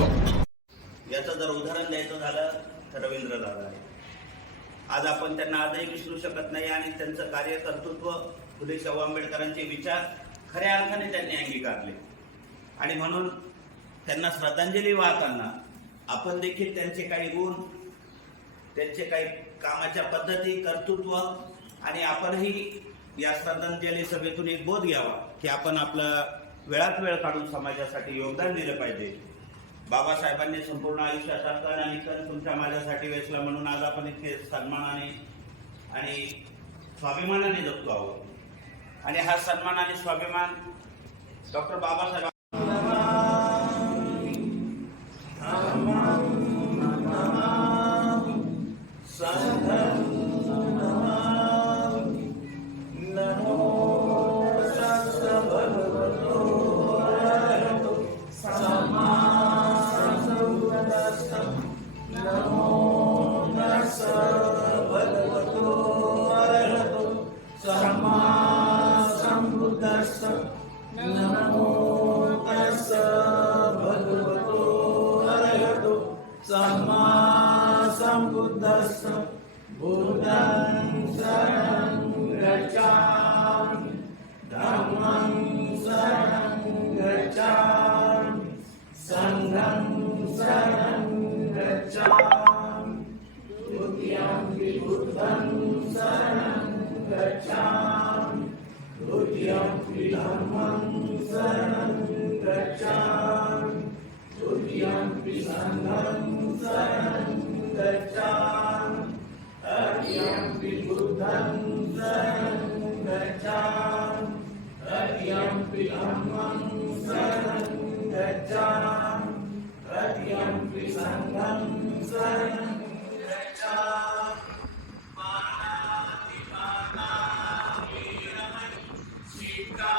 याचं जर उदाहरण द्यायचं झालं तर रवींद्र दादा आहे. आज आपण त्यांना आजही विसरू शकत नाही आणि त्यांचं कार्य कर्तृत्व, फुले शाहू आंबेडकरांचे विचार खऱ्या अर्थाने त्यांनी अंगीकारले आणि म्हणून त्यांना श्रद्धांजली वाहताना आपण देखील त्यांचे काही गुण, त्यांचे काही कामाच्या पद्धती, कर्तृत्व आणि आपणही या श्रद्धांजली सभेतून एक बोध घ्यावा की आपण आपला वेळात वेळ काढून समाजासाठी योगदान दिलं पाहिजे. बाबासाहेबांनी संपूर्ण आयुष्यात असताना आणि तुमच्या माझ्यासाठी वेचला म्हणून आज आपण इतके सन्मानाने आणि स्वाभिमानाने जगतो आहोत आणि हा सन्मान आणि स्वाभिमान डॉक्टर बाबासाहेब बुद्धस्स बुद्धं शरणं गच्छामि धम्मं शरणं गच्छामि संघं शरणं गच्छामि द्वितीयं बुद्धं शरणं गच्छामि तृतीयं धम्मं शरणं गच्छामि तृतीयं संघं शरणं गच्छामि तृतीयं बुद्धं शरणं गच्छामि तृतीयं धम्मं शरणं गच्छामि तृतीयं संघं शरणं गच्छामि. माता वीरमणि सीता